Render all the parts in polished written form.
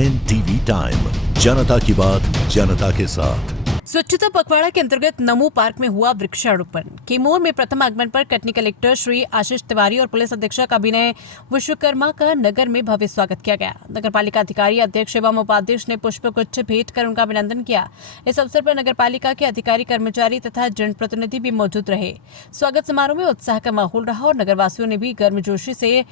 NTV time, जनता की बात जनता के साथ। स्वच्छता पखवाड़ा के अंतर्गत नमो पार्क में हुआ वृक्षारोपण। केमोर में प्रथम आगमन पर कटनी कलेक्टर श्री आशीष तिवारी और पुलिस अधीक्षक अभिनय विश्वकर्मा का नगर में भव्य स्वागत किया गया। नगर पालिका अधिकारी, अध्यक्ष एवं उपाध्यक्ष ने पुष्प गुच्छ भेंट कर उनका अभिनंदन किया। इस अवसर पर नगर पालिका के अधिकारी, कर्मचारी तथा जनप्रतिनिधि भी मौजूद रहे। स्वागत समारोह में उत्साह का माहौल रहा और नगरवासियों ने भी गर्मजोशी से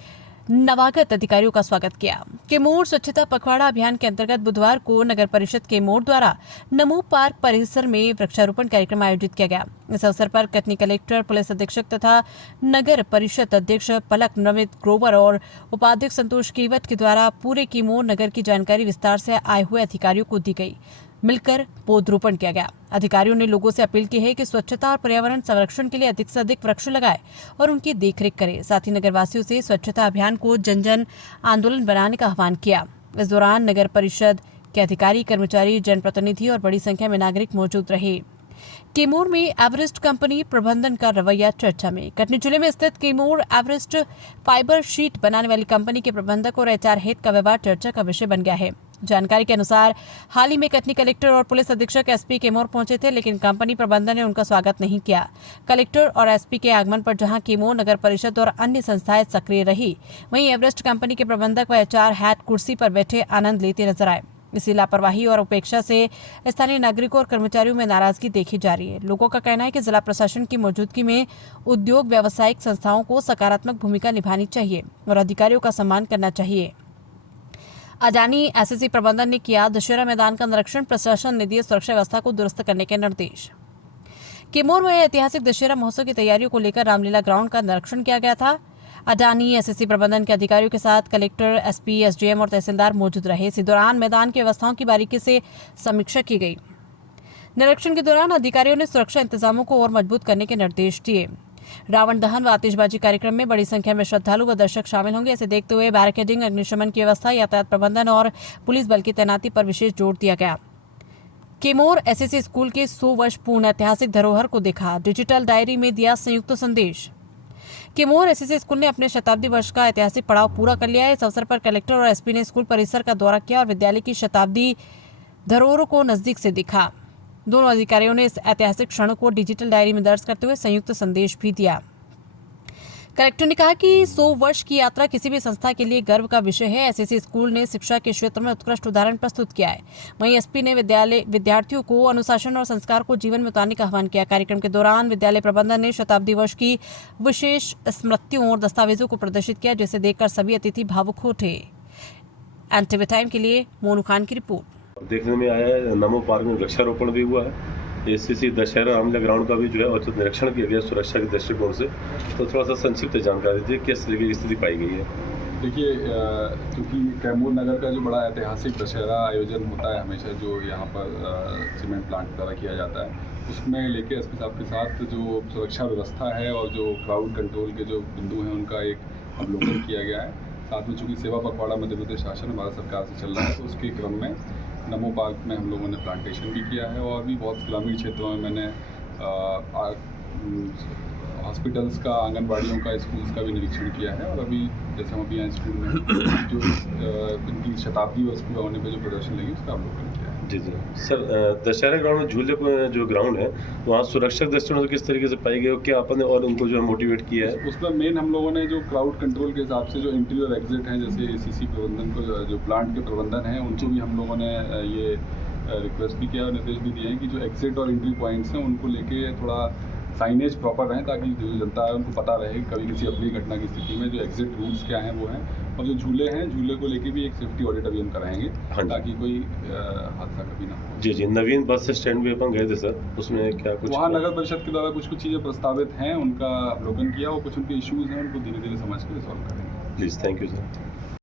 नवागत अधिकारियों का स्वागत किया। केमोर स्वच्छता पखवाड़ा अभियान के अंतर्गत बुधवार को नगर परिषद केमोर द्वारा नमो पार्क परिसर में वृक्षारोपण कार्यक्रम आयोजित किया गया। इस अवसर पर कटनी कलेक्टर, पुलिस अधीक्षक तथा नगर परिषद अध्यक्ष पलक नमित ग्रोवर और उपाध्यक्ष संतोष केवट के द्वारा पूरे केमोर नगर की जानकारी विस्तार से आए हुए अधिकारियों को दी गई। मिलकर पौधरोपण किया गया। अधिकारियों ने लोगों से अपील की है कि स्वच्छता और पर्यावरण संरक्षण के लिए अधिक से अधिक वृक्ष लगाए और उनकी देखरेख करें। साथ ही नगरवासियों से स्वच्छता अभियान को जन जन आंदोलन बनाने का आह्वान किया। इस दौरान नगर परिषद के अधिकारी, कर्मचारी, जनप्रतिनिधि और बड़ी संख्या में नागरिक मौजूद रहे। केमोर में एवरेस्ट कंपनी प्रबंधन का रवैया चर्चा में। कटनी जिले में स्थित केमोर एवरेस्ट फाइबर शीट बनाने वाली कंपनी के प्रबंधक और HR हेड का व्यवहार चर्चा का विषय बन गया है। जानकारी के अनुसार हाल ही में कटनी कलेक्टर और पुलिस अधीक्षक SP केमोर पहुंचे थे, लेकिन कंपनी प्रबंधन ने उनका स्वागत नहीं किया। कलेक्टर और SP के आगमन पर जहां केमोर नगर परिषद और अन्य संस्थाएं सक्रिय रही, वहीं एवरेस्ट कंपनी के प्रबंधक व HR हेड कुर्सी पर बैठे आनंद लेते नजर आए। इसी लापरवाही और उपेक्षा से स्थानीय नागरिकों और कर्मचारियों में नाराजगी देखी जा रही है। लोगों का कहना है कि जिला प्रशासन की मौजूदगी में उद्योग, व्यावसायिक संस्थाओं को सकारात्मक भूमिका निभानी चाहिए और अधिकारियों का सम्मान करना चाहिए। अडानी SSC प्रबंधन ने किया दशहरा मैदान का निरीक्षण, प्रशासन ने दिए सुरक्षा व्यवस्था को दुरुस्त करने के निर्देश। केमोर में ऐतिहासिक दशहरा महोत्सव की तैयारियों को लेकर रामलीला ग्राउंड का निरीक्षण किया गया था। अडानी SSC प्रबंधन के अधिकारियों के साथ कलेक्टर, SP, SDM और तहसीलदार मौजूद रहे। इसी दौरान मैदान की व्यवस्थाओं की बारीकी से समीक्षा की गई। निरीक्षण के दौरान अधिकारियों ने सुरक्षा इंतजामों को और मजबूत करने के निर्देश दिए। रावण दहन व आतिशबाजी कार्यक्रम में बड़ी संख्या में श्रद्धालु व दर्शक शामिल होंगे। इसे देखते हुए बैरिकेडिंग, अग्निशमन की व्यवस्था, यातायात प्रबंधन और पुलिस बल की तैनाती पर विशेष जोर दिया गया। केमोर SSC स्कूल के 100 वर्ष पूर्ण ऐतिहासिक धरोहर को देखा, डिजिटल डायरी में दिया संयुक्त संदेश। केमोर SSC स्कूल ने अपने शताब्दी वर्ष का ऐतिहासिक पड़ाव पूरा कर लिया है। इस अवसर पर कलेक्टर और SP ने स्कूल परिसर का दौरा किया और विद्यालय की शताब्दी धरोहरों को नजदीक से देखा। दोनों अधिकारियों ने इस ऐतिहासिक क्षण को डिजिटल डायरी में दर्ज करते हुए संयुक्त संदेश भी दिया। कलेक्टर ने कहा कि 100 वर्ष की यात्रा किसी भी संस्था के लिए गर्व का विषय है। SSC स्कूल ने शिक्षा के क्षेत्र में उत्कृष्ट उदाहरण प्रस्तुत किया है। वहीं SP ने विद्यार्थियों को अनुशासन और संस्कार को जीवन में उतारने का आह्वान किया। कार्यक्रम के दौरान विद्यालय प्रबंधन ने शताब्दी वर्ष की विशेष स्मृतियों और दस्तावेजों को प्रदर्शित किया, जिसे देखकर सभी अतिथि भावुक हो उठे। NTV टाइम के लिए मोनू खान की रिपोर्ट। देखने में आया है नमो पार्क में वृक्षारोपण भी हुआ है। SSC दशहरा रामलीला ग्राउंड का भी जो है औचक निरीक्षण किया गया सुरक्षा के दृष्टिकोण से। तो थोड़ा सा संक्षिप्त जानकारी दीजिए, किस तरीके की स्थिति पाई गई है। देखिए, क्योंकि कैमूर नगर का जो बड़ा ऐतिहासिक दशहरा आयोजन होता है हमेशा, जो यहाँ पर सीमेंट प्लांट द्वारा किया जाता है, उसमें लेके SP साहब के साथ जो सुरक्षा व्यवस्था है और जो क्राउड कंट्रोल के जो बिंदु हैं उनका एक अवलोकन किया गया है। साथ में चूँकि सेवा पखवाड़ा मध्य प्रदेश शासन भारत सरकार से चल रहा है, तो उसके क्रम में नमो पार्क में हम लोगों ने प्लांटेशन भी किया है और भी बहुत ग्रामीण क्षेत्रों में मैंने हॉस्पिटल्स का, आंगनबाड़ियों का, स्कूल्स का भी निरीक्षण किया है। और अभी जैसे हम अभी यहाँ स्कूल में जो इनकी शताब्दी वर्ष पूरा होने पर जो प्रदर्शन लगी उसका अवलोकन किया है। जी सर, दशहरा ग्राउंड में झूले जो ग्राउंड है वहाँ सुरक्षक दृष्टिकोण से किस तरीके से पाई गई, क्या आपने और उनको जो है मोटिवेट किया है? उसमें मेन हम लोगों ने जो क्राउड कंट्रोल के हिसाब से जो एंट्री और एग्जिट हैं, जैसे SSC प्रबंधन को, जो प्लांट के प्रबंधन हैं, उनको भी हम लोगों ने ये रिक्वेस्ट भी किया और निर्देश भी दिए हैं कि जो एग्जिट और एंट्री पॉइंट्स हैं उनको लेके थोड़ा साइनेज प्रॉपर रहें, ताकि जो जनता है उनको पता रहे कभी किसी अप्रिय घटना की स्थिति में जो एग्जिट रूट्स क्या हैं वो हैं। और जो झूले हैं, झूले को लेके भी एक सेफ्टी ऑडिट अभी हम कराएंगे ताकि कोई हादसा कभी ना हो। जी, नवीन बस स्टैंड भी अपन गए थे सर, उसमें क्या कुछ वहाँ नगर परिषद के द्वारा कुछ चीज़ें प्रस्तावित हैं, उनका अवलोकन किया और कुछ उनके इश्यूज़ हैं, उनको धीरे धीरे समझ के रिजॉल्व करेंगे। Please, thank you sir.